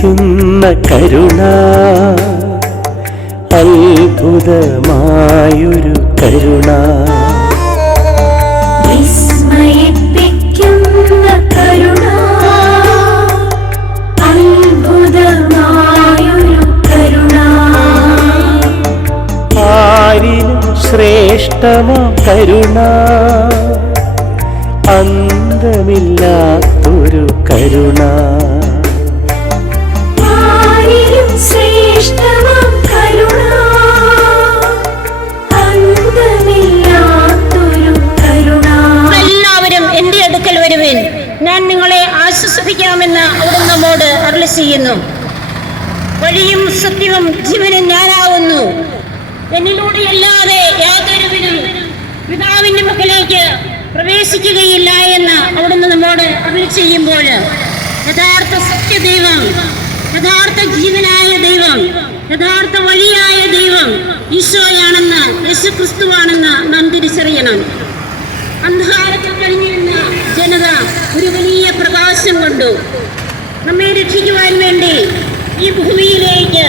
വിസ്മയിപ്പിക്കുന്ന കരുണ, അത്ഭുതമായൊരു കരുണ. വിസ്മയിപ്പിക്കുന്ന കരുണ, അത്ഭുതമായൊരു കരുണ. ആരിലും ശ്രേഷ്ഠമാ കരുണ, അന്തമില്ലാത്തൊരു കരുണ. ആരിലും ശ്രേഷ്ഠമാം കരുണ, അന്തമില്ലാത്തൊരു കരുണ. എല്ലാവരും എന്റെ അടുക്കൽ വരുവിൻ, ഞാൻ നിങ്ങളെ ആശ്വസിപ്പിക്കാമെന്ന് അവിടുന്ന് നമ്മോട് അരുളി ചെയ്യുന്നു. വഴിയും സത്യവും ജീവനും ഞാനാവുന്നു. എന്നിലൂടെയല്ലാതെ യാതൊരുവിനും പിതാവിന്റെ മക്കളിലേക്ക് പ്രവേശിക്കുകയില്ല എന്ന് അവിടുന്ന് നമ്മോട് അരുളി ചെയ്യുമ്പോൾ, യഥാർത്ഥ സത്യദൈവം, യഥാർത്ഥ ജീവനായ ദൈവം, യഥാർത്ഥ വഴിയായ ദൈവം ഈശോയാണെന്ന്, യേശുക്രിസ്തുവാണെന്ന് നാം തിരിച്ചറിയണം. അന്ധകാരത്തിൽ കഴിഞ്ഞിരുന്ന ജനത ഒരു വലിയ പ്രകാശം കണ്ടു. നമ്മെ രക്ഷിക്കുവാൻ വേണ്ടി ഈ ഭൂമിയിലേക്ക്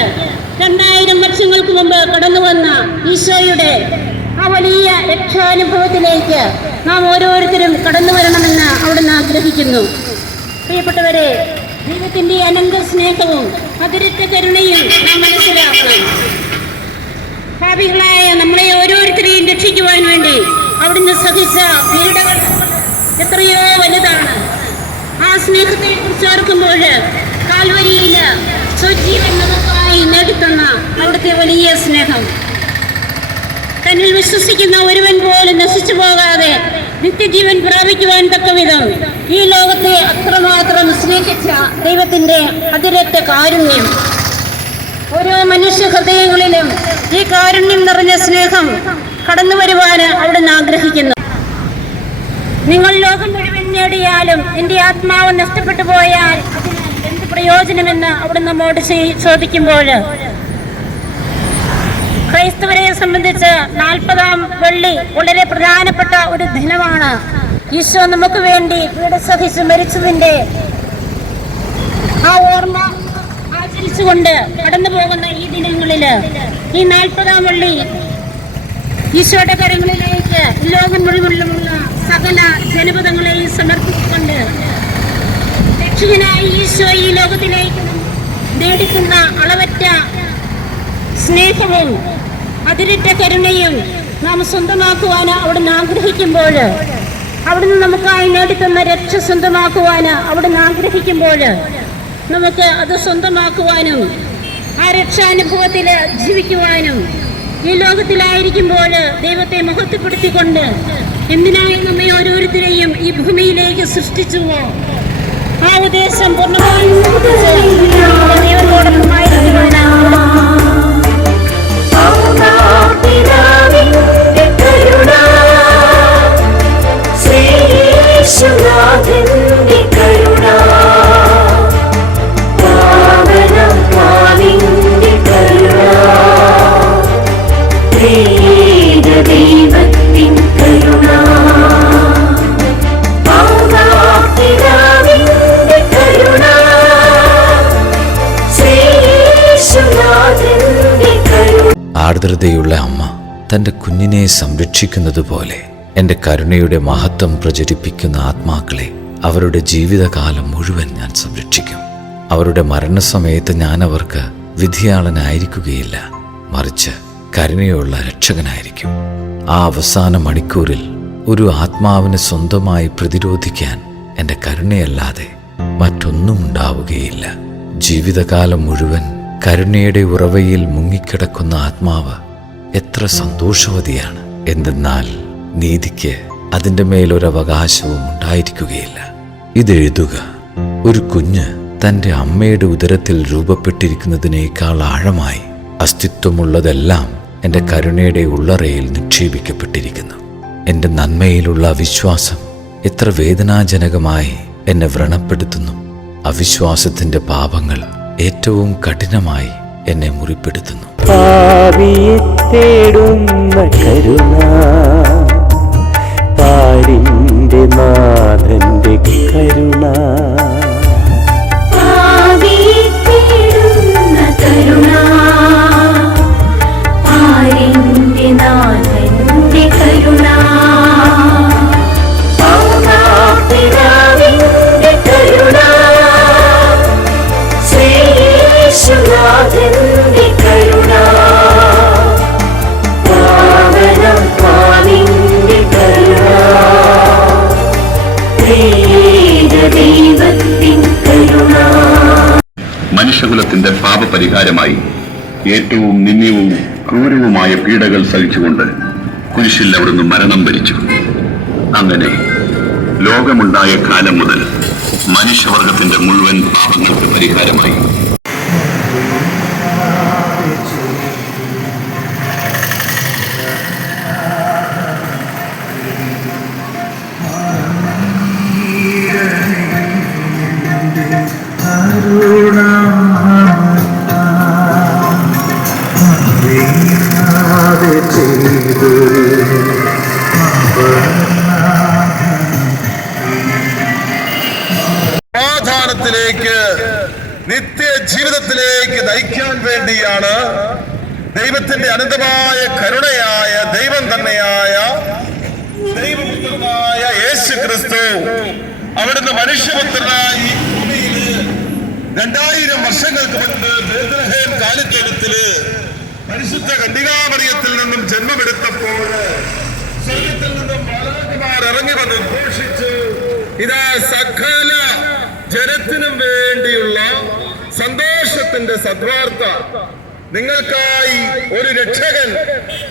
2000 വർഷങ്ങൾക്ക് മുമ്പ് കടന്നു വന്ന ഈശോയുടെ ആ വലിയ രക്ഷാനുഭവത്തിലേക്ക് നാം ഓരോരുത്തരും കടന്നു വരണമെന്ന് അവിടുന്ന് ആഗ്രഹിക്കുന്നു. പ്രിയപ്പെട്ടവരെ, ദൈവത്തിന്റെ അനന്ത സ്നേഹവും അതിരറ്റ കരുണയും നാം മനസ്സിലാക്കണം. പാപികളായ നമ്മളെ ഓരോരുത്തരെയും രക്ഷിക്കുവാൻ വേണ്ടി അവിടുന്ന് സഹിച്ച പീഡകൾ എത്രയോ വലുതാണ്. ആ സ്നേഹത്തെ കുറിച്ച് ഓർക്കുമ്പോൾ കാൽവരിയിൽ സ്വജീവൻ നമുക്കായി നേടിത്തന്ന അവിടുത്തെ വലിയ സ്നേഹം, തന്നിൽ വിശ്വസിക്കുന്ന ഒരുവൻ പോലും നശിച്ചു പോകാതെ നിത്യജീവൻ പ്രാപിക്കുവാൻ തക്കവിധം ഈ ലോകത്തെ അത്രമാത്രം സ്നേഹിച്ച ദൈവത്തിന്റെ അതിരറ്റ കാരുണ്യം, ഓരോ മനുഷ്യ ഹൃദയങ്ങളിലും ഈ കാരുണ്യം നിറഞ്ഞ സ്നേഹം കടന്നു വരുവാൻ അവിടുന്ന് ആഗ്രഹിക്കുന്നു. നിങ്ങൾ ലോകം മുഴുവൻ നേടിയാലും എൻ്റെ ആത്മാവ് നഷ്ടപ്പെട്ടു പോയാൽ അതിന് എന്ത് പ്രയോജനമെന്ന് അവിടുന്ന് നമ്മോട് ചോദിക്കുമ്പോൾ, ക്രൈസ്തവരെ സംബന്ധിച്ച് 40-ാം വെള്ളി വളരെ പ്രധാനപ്പെട്ട ഒരു ദിനമാണ്. ഈശോ നമുക്ക് വേണ്ടി പീഡ സഹിച്ച് മരിച്ചതിൻ്റെ ആ ഓർമ്മ ആചരിച്ചുകൊണ്ട് കടന്നു പോകുന്ന ഈ ദിനങ്ങളിൽ ഈ 40-ാം വെള്ളി ഈശോയുടെ കരങ്ങളിലേക്ക് ലോകം മുഴുവനുള്ള സകല ജനപദങ്ങളെയും സമർപ്പിച്ചുകൊണ്ട് രക്ഷകനായ ഈശോ ഈ ലോകത്തിലേക്ക് നേടിക്കുന്ന അളവറ്റ സ്നേഹവും അതിരറ്റ കരുണയും നാം സ്വന്തമാക്കുവാൻ അവിടുന്ന് ആഗ്രഹിക്കുമ്പോൾ, അവിടുന്ന് നമുക്കായി നേടിത്തന്ന രക്ഷ സ്വന്തമാക്കുവാൻ അവിടുന്ന് ആഗ്രഹിക്കുമ്പോൾ, നമുക്ക് അത് സ്വന്തമാക്കുവാനും ആ രക്ഷാനുഭവത്തിൽ ജീവിക്കുവാനും ഈ ലോകത്തിലായിരിക്കുമ്പോൾ ദൈവത്തെ മഹത്വപ്പെടുത്തിക്കൊണ്ട് എന്തിനായി നമ്മെ ഓരോരുത്തരെയും ഈ ഭൂമിയിലേക്ക് സൃഷ്ടിച്ചുവോ ആ ഉദ്ദേശം പൂർണ്ണമായും ആർദ്രതയുള്ള അമ്മ തൻ്റെ കുഞ്ഞിനെ സംരക്ഷിക്കുന്നത് പോലെ എൻ്റെ കരുണയുടെ മഹത്വം പ്രചരിപ്പിക്കുന്ന ആത്മാക്കളെ അവരുടെ ജീവിതകാലം മുഴുവൻ ഞാൻ സംരക്ഷിക്കും. അവരുടെ മരണസമയത്ത് ഞാൻ അവർക്ക് വിധിയാളനായിരിക്കുകയില്ല, മറിച്ച് കരുണയുള്ള രക്ഷകനായിരിക്കും. ആ അവസാന മണിക്കൂറിൽ ഒരു ആത്മാവിനെ സ്വന്തമായി പ്രതിരോധിക്കാൻ എൻ്റെ കരുണയല്ലാതെ മറ്റൊന്നും ഉണ്ടാവുകയില്ല. ജീവിതകാലം മുഴുവൻ കരുണയുടെ ഉറവയിൽ മുങ്ങിക്കിടക്കുന്ന ആത്മാവ് എത്ര സന്തോഷവതിയാണ്. എന്തെന്നാൽ നീതിക്ക് അതിൻ്റെ മേലൊരവകാശവും ഉണ്ടായിരിക്കുകയില്ല. ഇതെഴുതുക, ഒരു കുഞ്ഞ് തൻ്റെ അമ്മയുടെ ഉദരത്തിൽ രൂപപ്പെട്ടിരിക്കുന്നതിനേക്കാൾ ആഴമായി അസ്തിത്വമുള്ളതെല്ലാം എൻ്റെ കരുണയുടെ ഉള്ളറയിൽ നിക്ഷേപിക്കപ്പെട്ടിരിക്കുന്നു. എൻ്റെ നന്മയിലുള്ള അവിശ്വാസം എത്ര വേദനാജനകമായി എന്നെ വ്രണപ്പെടുത്തുന്നു. അവിശ്വാസത്തിൻ്റെ പാപങ്ങൾ ഏറ്റവും കഠിനമായി എന്നെ മുറിപ്പെടുത്തുന്നു. പാപിയെ തേടുന്ന കരുണ, പാരിന്റെ നാഥന്റെ കരുണ. പാപിയെ മനുഷ്യകുലത്തിന്റെ പാപപരിഹാരമായി ഏറ്റവും നിന്ദ്യവും ക്രൂരവുമായ പീഡകൾ സഹിച്ചുകൊണ്ട് കുരിശിൽ അവിടുന്ന് മരണം വരിച്ചു. അങ്ങനെ ലോകമുണ്ടായ കാലം മുതൽ മനുഷ്യവർഗത്തിന്റെ മുഴുവൻ പാപങ്ങൾക്ക് പരിഹാരമായി. സമാധാനത്തിലേക്ക്, നിത്യജീവിതത്തിലേക്ക് നയിക്കാൻ വേണ്ടിയാണ് ദൈവത്തിന്റെ അനന്തമായ കരുണയായ ദൈവം തന്നെയായ ദൈവപുത്രനായ യേശു ക്രിസ്തു അവിടുന്ന് മനുഷ്യപുത്രനായി ഈ ഭൂമിയില് 2000 വർഷങ്ങൾക്ക് മുൻപ് ബേത്ലഹേം കാലിത്തൊഴുത്തില് പരിശുദ്ധ കന്യകാമറിയത്തിൽ നിന്നും ജന്മമെടുത്തപ്പോൾ സ്വർഗ്ഗത്തിൽ നിന്നും മാലാഖമാർ ഇറങ്ങി വന്ന് ഘോഷിച്ചു, ഇതാ സകല ജനത്തിനും വേണ്ടിയുള്ള സന്തോഷത്തിന്റെ സദ്വാർത്ത, നിങ്ങൾക്കായി ഒരു രക്ഷകൻ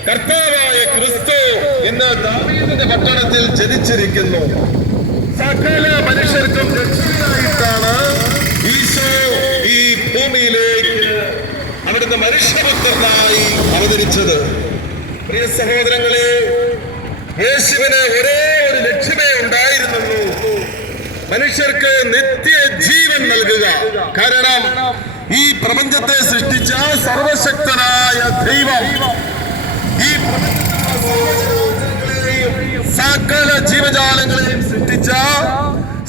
കർത്താവായ ക്രിസ്തു ഇന്ന് ദാവീദിന്റെ പട്ടണത്തിൽ ജനിച്ചിരിക്കുന്നു. സകല മനുഷ്യർക്കും രക്ഷകനായിട്ടാണ് ഈശോ ഈ ഭൂമിയിലേക്ക് അവിടുന്ന് മനുഷ്യപുത്രനായി അവതരിച്ചത്. പ്രിയ സഹോദരങ്ങളെ, യേശുവിന് ഒരേ ഒരു ലക്ഷ്യമേ ഉണ്ടായിരുന്നുള്ളൂ, മനുഷ്യർക്ക് നിത്യജീവൻ നൽകുക. കാരണം ഈ പ്രപഞ്ചത്തെ സൃഷ്ടിച്ച സർവശക്തനായ ദൈവം ഈ സകല ജീവജാലങ്ങളെയും സൃഷ്ടിച്ച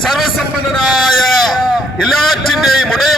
സർവസമ്പന്നനായ എല്ലാറ്റിന്റെയും ഉടയ